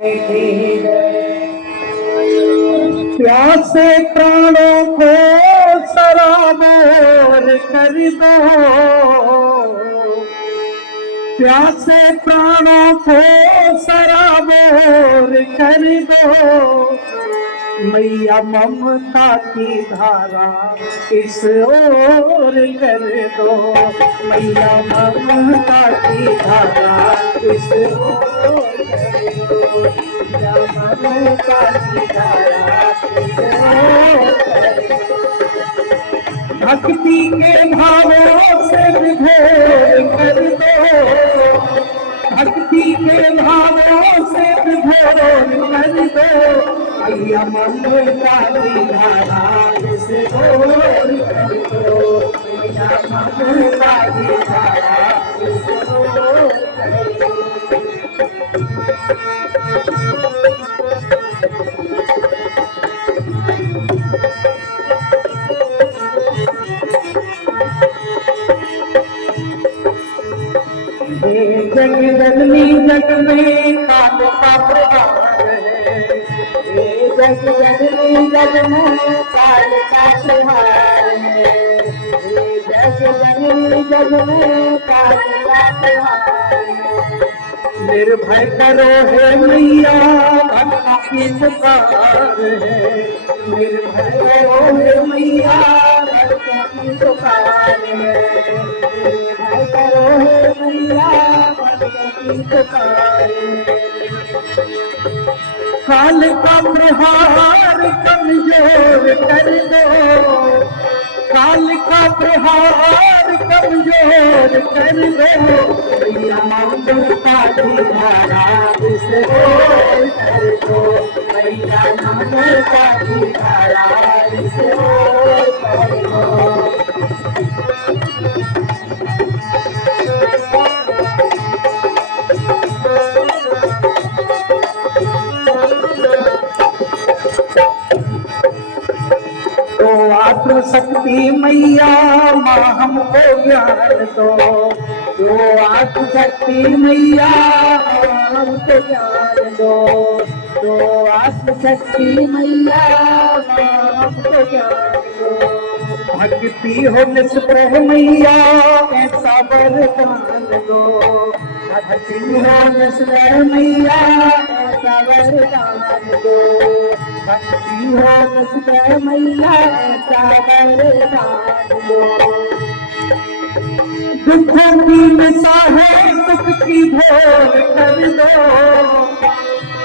प्यासे प्राणों को सराबोर कर दो, प्यासे प्राणों को सराबोर कर दो। मैया ममता की धारा इस ओर कर दो, मैया ममता की धारा इस ओर कर दो, मैया ममता की धारा इस ओर कर दो। भक्ति के भावों से विभोर कर दो, भक्ति के भावों से विभोर कर दो। मैया ममता की धारा इस ओर कर दो, मैया ममता की धारा इस ओर कर दो। जग जननी जग में काल का प्रहार है, जग जननी जग में काल का प्रहार है, जग जननी जग में काल का प्रहार है। निर्भय करो है मैया भक्तों की पुकार है, निर्भय करो है मैया भक्तों की पुकार है, निर्भय करो है मैया भक्तों की पुकार है। काल का प्रहार कमजोर कर दो, काल का प्रहार कमजोर कर दो। मैया ममता की धारा इस ओर कर दो, मैया ममता की धारा इस ओर कर दो। तो आत्म शक्ति मैया माँ हमको ज्ञान दो, तो आत्म शक्ति मैया हमको ज्ञान दो, तो आत्म शक्ति मैया हमको ज्ञान दो। भक्ति हो निष्प्रह मैया ऐसा वरदान दो, भक्ति हो निष्प्रह मैया ऐसा वरदान दो, भक्ति हो निष्प्रह मैया ऐसा वरदान दो। दुखों की नशा है सुख की भोर कर दो,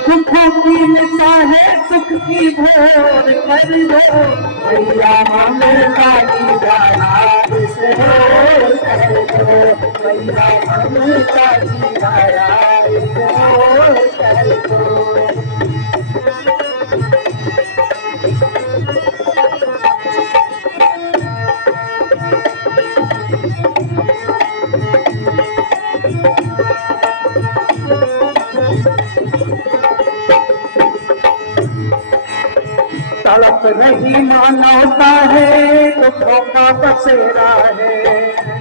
दुखों की नशा है सुख की भोर कर दो। मैया ममता की धारा इस ओर कर दो, मैया ममता की धारा इस ओर कर दो। तड़प रही मानवता है दुखों का बसेरा है,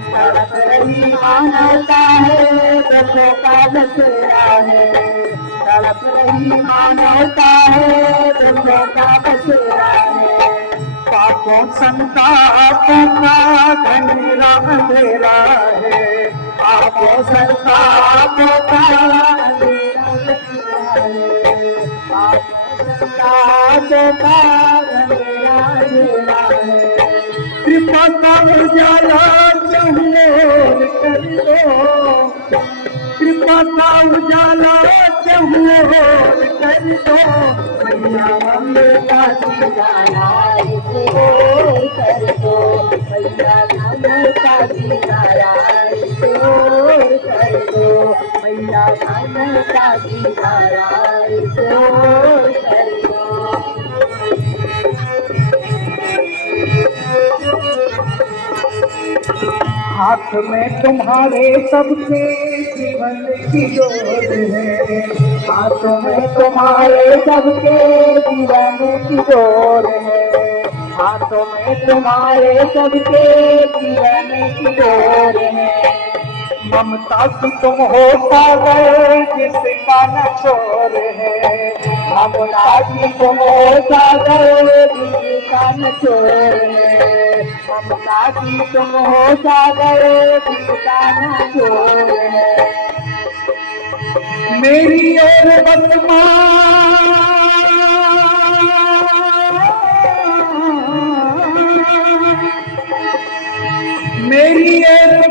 तड़प रही मानवता है दुखों का बसेरा है, तड़प रही मानवता है दुखों का बसेरा है। पापों संतापों का घनेरा अंधेरा है, पापों संतापों का अंधेरा है, कृपा का उजाला चहुओर कर दो, कृपा का उजाला चहुओर कर दो। मैया ममता की धारा इस ओर कर दो, मैया ममता की धारा इस ओर कर दो, मैया ममता की धारा इस ओर कर दो। हाथ में तुम्हारे सबके जीवन की डोर है, हाथ में तुम्हारे सबके जीवन की डोर है, हाथों में तुम्हारे सबके जीवन की डोर है। ममता की तुम हो सागर जिसका न छोर है, ममता की तुम हो सागर जिसका न छोर है, ममता की तुम हो सागर जिसका न छोर है। मेरी और मेरी और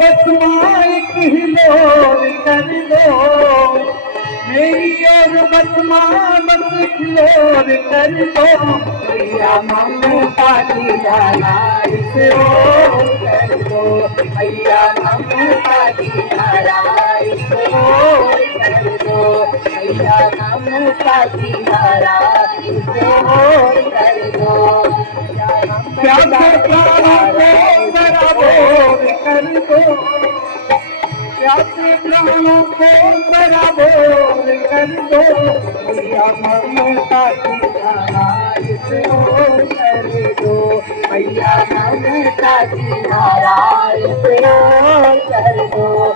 एक हिलोर कर दो, मेरी और बस हिलोर कर दो, भैया ममता की धारा इस ओर कर दो, भैया ममता की धारा इस ओर कर दो, भैया ममता की धारा इस ओर कर दो, प्यासे प्राणों को बराबर कर दो, प्यासे प्राणों को बराबर कर दो, भैया ममता की धारा इस ओर कर दो, भैया ममता की धारा इस ओर कर दो।